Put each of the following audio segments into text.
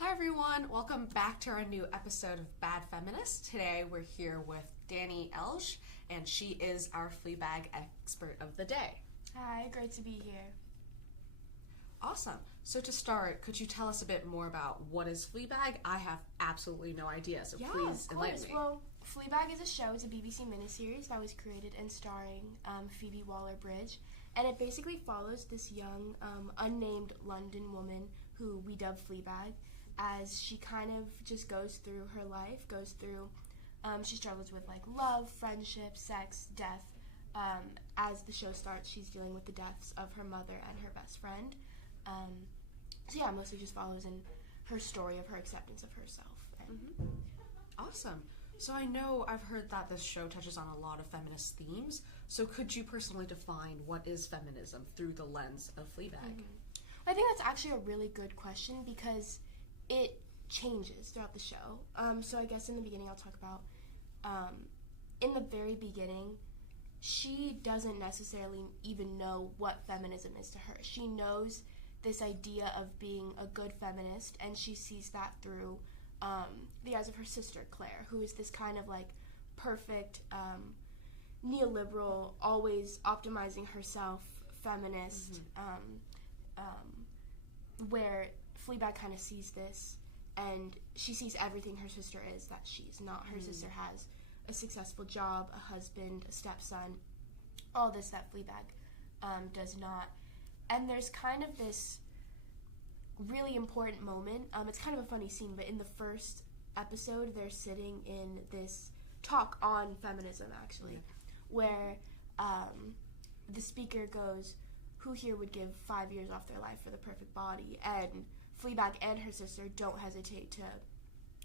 Hi everyone, welcome back to our new episode of Bad Feminists. Today we're here with Danny Elsh, and she is our Fleabag expert of the day. Hi, great to be here. Awesome. So to start, could you tell us a bit more about what is Fleabag? I have absolutely no idea, so please enlighten me. Well, Fleabag is a show. It's a BBC miniseries that was created and starring Phoebe Waller-Bridge, and it basically follows this young, unnamed London woman who we dub Fleabag, as she kind of just goes through her life, she struggles with like love, friendship, sex, death. As the show starts, she's dealing with the deaths of her mother and her best friend. Mostly just follows in her story of her acceptance of herself. Awesome. So I know I've heard that this show touches on a lot of feminist themes. So could you personally define what is feminism through the lens of Fleabag? I think that's actually a really good question because it changes throughout the show. So I guess in the beginning I'll talk about, in the very beginning, she doesn't necessarily even know what feminism is to her. She knows this idea of being a good feminist, and she sees that through the eyes of her sister, Claire, who is this kind of like perfect neoliberal, always optimizing herself feminist, where Fleabag kind of sees this, and she sees everything her sister is that she's not. Her sister has a successful job, a husband, a stepson, all this that Fleabag does not. And there's kind of this really important moment. It's kind of a funny scene, but in the first episode, they're sitting in this talk on feminism, actually, where the speaker goes, "Who here would give 5 years off their life for the perfect body?" And Fleabag and her sister don't hesitate to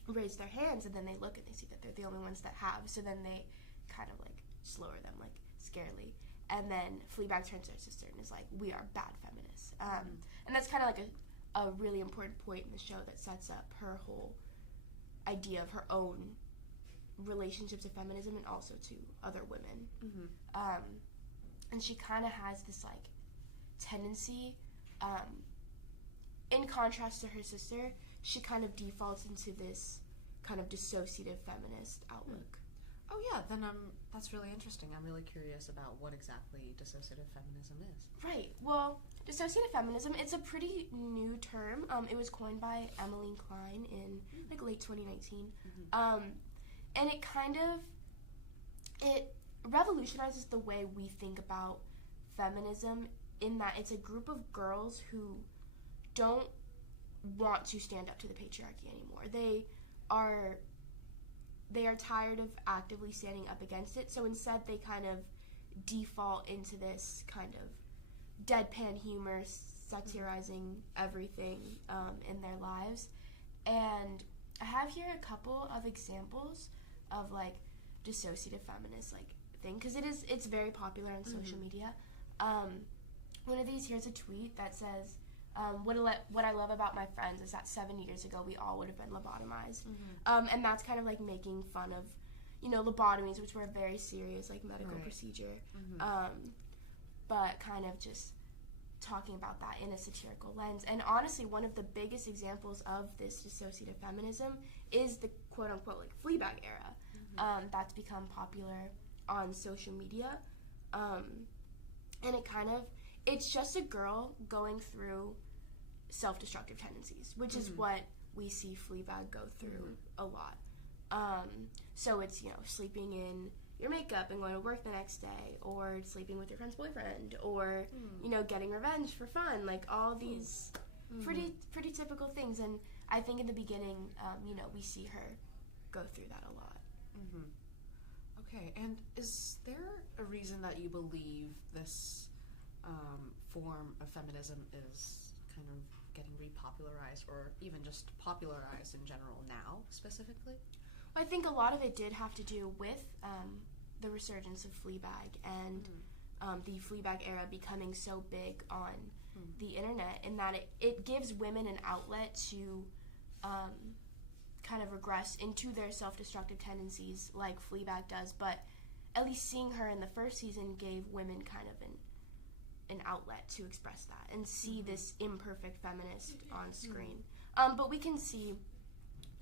raise their hands, and then they look and they see that they're the only ones that have. So then they kind of like just lower them like scarily. And then Fleabag turns to her sister and is like, "We are bad feminists." And that's kind of like a really important point in the show that sets up her whole idea of her own relationships to feminism and also to other women. And she kind of has this like tendency, in contrast to her sister, she kind of defaults into this kind of dissociative feminist outlook. Oh yeah, then that's really interesting. I'm really curious about what exactly dissociative feminism is. Right. Well, dissociative feminism, it's a pretty new term. It was coined by Emmeline Klein in like late 2019. And it revolutionizes the way we think about feminism, in that it's a group of girls who don't want to stand up to the patriarchy anymore. They are tired of actively standing up against it, so instead they kind of default into this kind of deadpan humor, satirizing everything in their lives. And I have here a couple of examples of like dissociative feminist like thing, because it's very popular on social media. One of these, here's a tweet that says, what I love about my friends is that 7 years ago we all would have been lobotomized. And that's kind of like making fun of, lobotomies, which were a very serious like medical procedure. But kind of just talking about that in a satirical lens. And honestly, one of the biggest examples of this dissociative feminism is the quote-unquote like Fleabag era. That's become popular on social media. And it's just a girl going through self-destructive tendencies, which is what we see Fleabag go through a lot. So it's, sleeping in your makeup and going to work the next day, or sleeping with your friend's boyfriend, or, getting revenge for fun, like all these pretty typical things. And I think in the beginning, we see her go through that a lot. Okay, and is there a reason that you believe this form of feminism is kind of getting repopularized, or even just popularized in general now, specifically? I think a lot of it did have to do with the resurgence of Fleabag and the Fleabag era becoming so big on the internet, in that it gives women an outlet to kind of regress into their self-destructive tendencies like Fleabag does, but at least seeing her in the first season gave women kind of an outlet to express that and see this imperfect feminist on screen. But we can see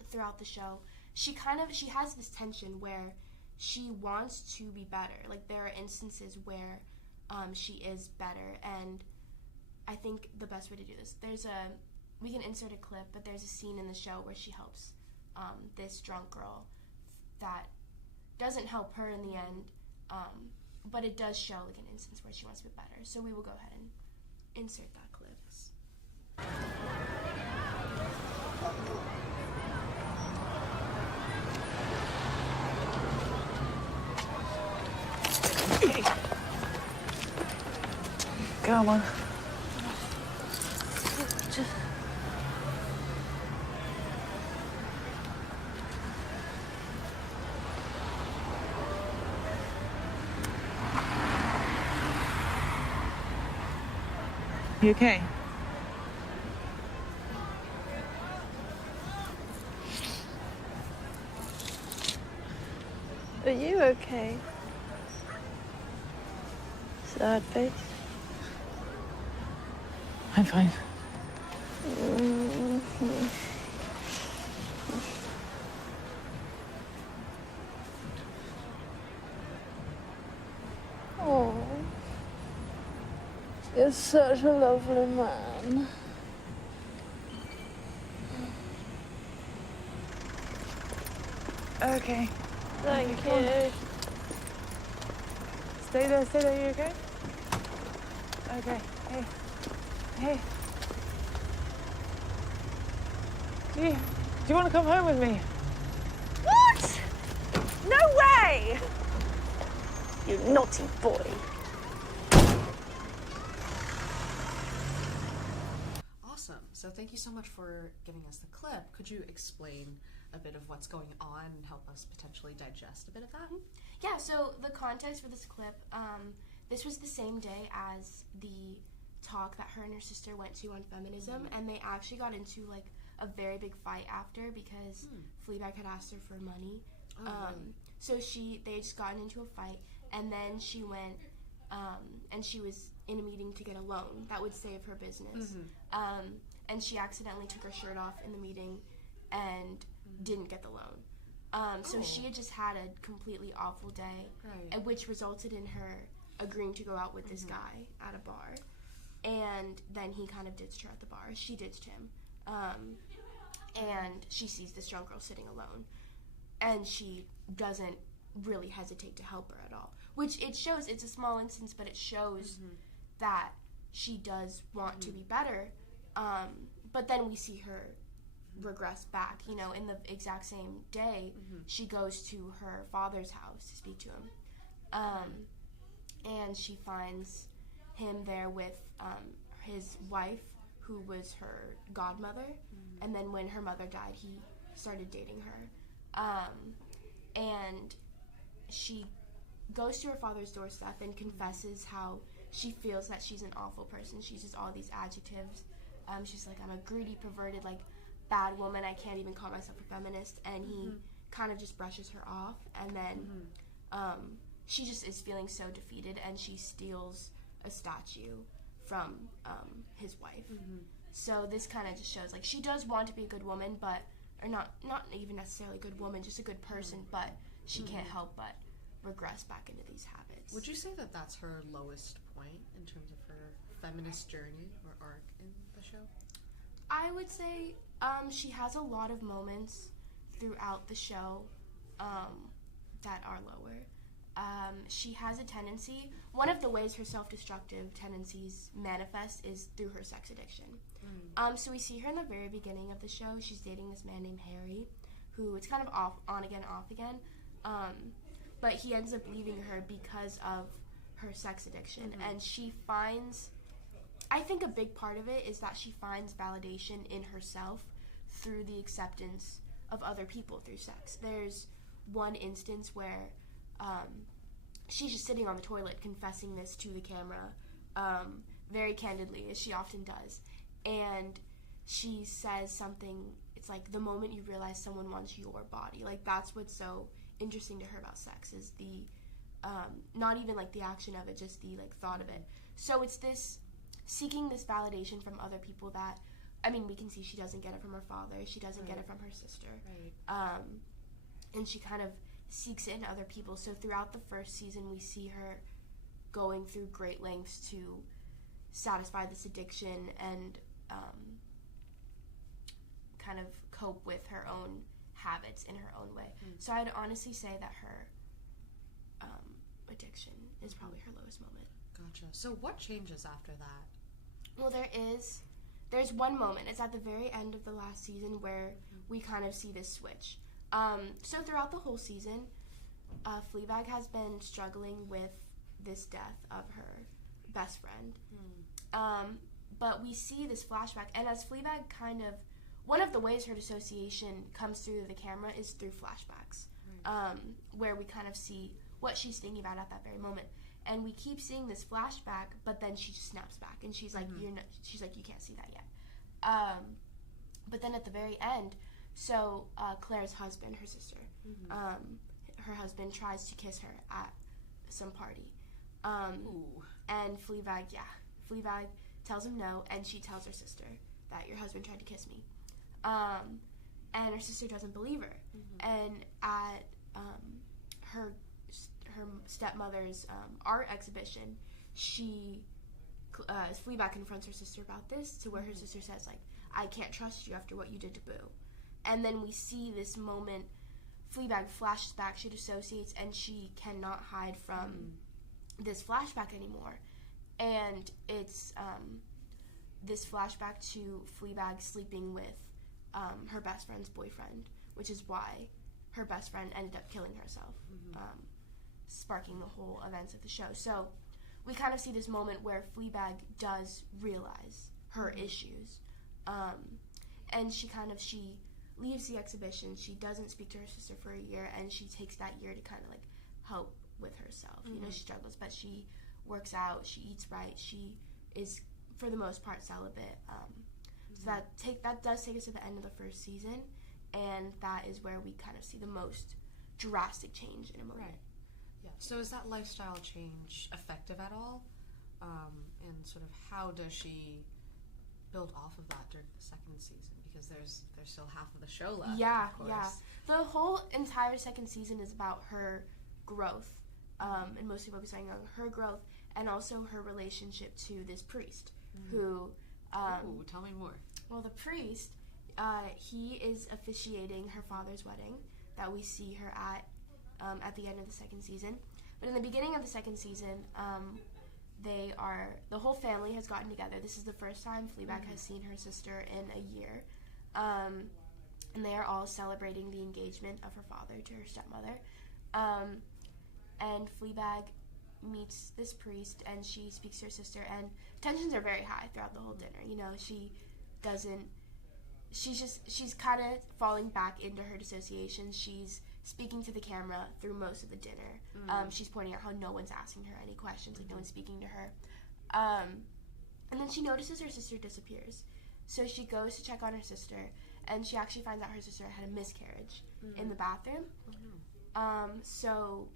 throughout the show, she has this tension where she wants to be better. Like, there are instances where she is better, and I think the best way to do this, we can insert a clip, but there's a scene in the show where she helps this drunk girl that doesn't help her in the end, but it does show like an instance where she wants to be better. So we will go ahead and insert that clip. Come on. You okay? Are you okay? Sad face. I'm fine. Oh, you're such a lovely man. Okay. Thank you. Stay there, you okay? Okay. Hey. Do you want to come home with me? What? No way! You naughty boy. Awesome. So thank you so much for giving us the clip. Could you explain a bit of what's going on and help us potentially digest a bit of that? Yeah, so the context for this clip, this was the same day as the talk that her and her sister went to on feminism, and they actually got into like a very big fight after because Fleabag had asked her for money. Really? So they had just gotten into a fight, and then she went and she was in a meeting to get a loan that would save her business. And she accidentally took her shirt off in the meeting and didn't get the loan. So she had just had a completely awful day, which resulted in her agreeing to go out with this guy at a bar. And then he kind of ditched her at the bar. She ditched him. And she sees this drunk girl sitting alone. And she doesn't really hesitate to help her at all. Which it shows, it's a small instance, but it shows that she does want to be better. But then we see her regress back. You know, in the exact same day, she goes to her father's house to speak to him. And she finds him there with his wife, who was her godmother. And then when her mother died, he started dating her. And she goes to her father's doorstep and confesses how she feels that she's an awful person. She uses all these adjectives. She's like, I'm a greedy, perverted, like, bad woman. I can't even call myself a feminist. And he kind of just brushes her off. And then she just is feeling so defeated, and she steals a statue from his wife. So this kind of just shows, like, she does want to be a good woman, or not even necessarily a good woman, just a good person, but she can't help but regress back into these habits. Would you say that that's her lowest point in terms of her feminist journey or arc in the show? I would say she has a lot of moments throughout the show that are lower. She has a tendency, one of the ways her self-destructive tendencies manifest is through her sex addiction. So we see her in the very beginning of the show. She's dating this man named Harry, who it's kind of on again, off again. But he ends up leaving her because of her sex addiction. And she finds, I think a big part of it is that she finds validation in herself through the acceptance of other people through sex. There's one instance where she's just sitting on the toilet confessing this to the camera very candidly, as she often does. And she says something, it's like, the moment you realize someone wants your body. Like, that's what's so interesting to her about sex, is the, not even, like, the action of it, just the, like, thought of it. So it's this, seeking this validation from other people that I mean, we can see she doesn't get it from her father. She doesn't get it from her sister. Right. And she kind of seeks it in other people. So throughout the first season, we see her going through great lengths to satisfy this addiction and kind of cope with her own habits in her own way. So I'd honestly say that her addiction is probably her lowest moment. Gotcha. So what changes after that? Well, there's one moment. It's at the very end of the last season where we kind of see this switch. So throughout the whole season, Fleabag has been struggling with this death of her best friend. But we see this flashback, and as Fleabag kind of, one of the ways her dissociation comes through the camera is through flashbacks, where we kind of see what she's thinking about at that very moment. And we keep seeing this flashback, but then she just snaps back, and she's like, she's like, you can't see that yet. But then at the very end, so Claire's husband, her sister, her husband tries to kiss her at some party. And Fleabag tells him no, and she tells her sister that your husband tried to kiss me. And her sister doesn't believe her. And at her stepmother's art exhibition, Fleabag confronts her sister about this, to where her sister says, like, I can't trust you after what you did to Boo. And then we see this moment, Fleabag flashes back, she dissociates, and she cannot hide from this flashback anymore. And it's this flashback to Fleabag sleeping with her best friend's boyfriend, which is why her best friend ended up killing herself, sparking the whole events of the show. So we kind of see this moment where Fleabag does realize her issues, and she leaves the exhibition. She doesn't speak to her sister for a year, and she takes that year to kind of like help with herself. You know, she struggles, but she works out, she eats right, she is for the most part celibate. So that does take us to the end of the first season, and that is where we kind of see the most drastic change in a moment. Right. Yeah. So is that lifestyle change effective at all? And sort of how does she build off of that during the second season? Because there's still half of the show left. Yeah, of course. yeah. The whole entire second season is about her growth, and mostly focusing on her growth, and also her relationship to this priest, who... tell me more. Well, the priest, he is officiating her father's wedding that we see her at the end of the second season. But in the beginning of the second season, the whole family has gotten together. This is the first time Fleabag has seen her sister in a year. And they are all celebrating the engagement of her father to her stepmother. And Fleabag meets this priest, and she speaks to her sister, and tensions are very high throughout the whole dinner. You know, she's kind of falling back into her dissociation. She's speaking to the camera through most of the dinner. She's pointing out how no one's asking her any questions, like no one's speaking to her. And then she notices her sister disappears. So she goes to check on her sister, and she actually finds out her sister had a miscarriage in the bathroom. So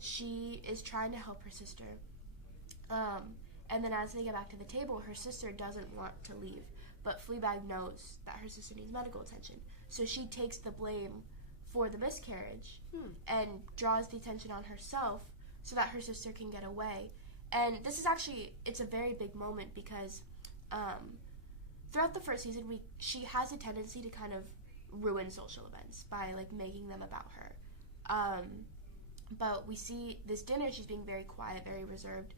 she is trying to help her sister. And then as they get back to the table, her sister doesn't want to leave, but Fleabag knows that her sister needs medical attention. So she takes the blame for the miscarriage and draws the attention on herself so that her sister can get away. And this is actually, it's a very big moment because throughout the first season, she has a tendency to kind of ruin social events by like making them about her. But we see this dinner, she's being very quiet, very reserved.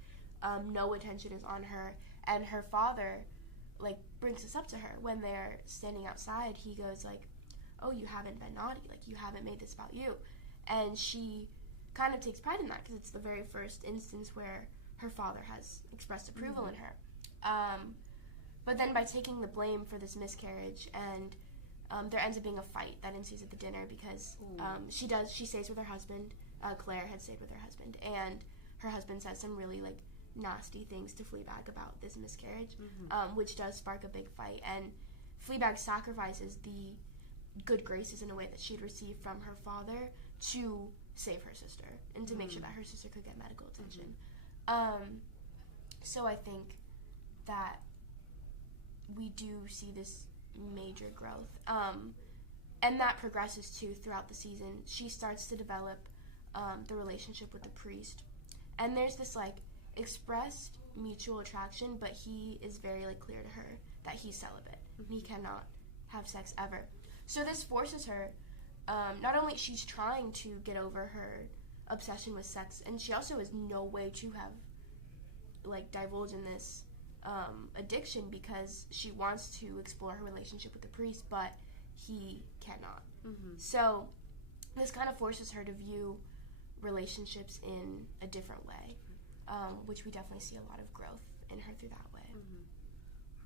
No attention is on her, and her father like brings this up to her when they're standing outside. He goes like, oh, you haven't been naughty, like you haven't made this about you. And she kind of takes pride in that because it's the very first instance where her father has expressed approval in her. But then by taking the blame for this miscarriage, and there ends up being a fight that ensues at the dinner because she stays with her husband. Claire had stayed with her husband, and her husband says some really like nasty things to Fleabag about this miscarriage, which does spark a big fight. And Fleabag sacrifices the good graces in a way that she'd received from her father to save her sister and to make sure that her sister could get medical attention. So I think that we do see this major growth. And that progresses too throughout the season. She starts to develop the relationship with the priest. And there's this like expressed mutual attraction, but he is very like clear to her that he's celibate. Mm-hmm. He cannot have sex ever. So this forces her, not only she's trying to get over her obsession with sex, and she also has no way to have like divulged in this addiction because she wants to explore her relationship with the priest, but he cannot. Mm-hmm. So this kind of forces her to view relationships in a different way, which we definitely see a lot of growth in her through that way. Mm-hmm.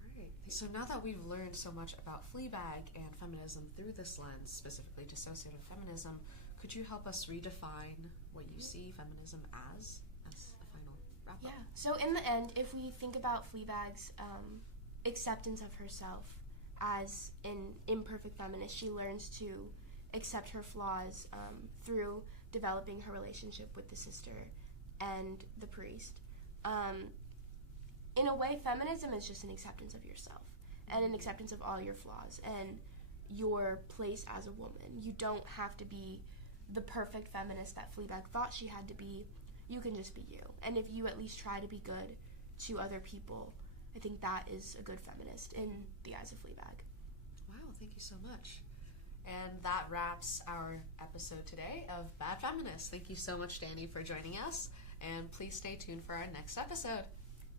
All right. So now that we've learned so much about Fleabag and feminism through this lens, specifically dissociative feminism, could you help us redefine what you see feminism as a final wrap-up? Yeah. So in the end, if we think about Fleabag's acceptance of herself as an imperfect feminist, she learns to accept her flaws through developing her relationship with the sister and the priest. In a way, feminism is just an acceptance of yourself and an acceptance of all your flaws and your place as a woman. You don't have to be the perfect feminist that Fleabag thought she had to be. You can just be you. And if you at least try to be good to other people, I think that is a good feminist in the eyes of Fleabag. Wow, thank you so much. And that wraps our episode today of Bad Feminists. Thank you so much, Danny, for joining us. And please stay tuned for our next episode.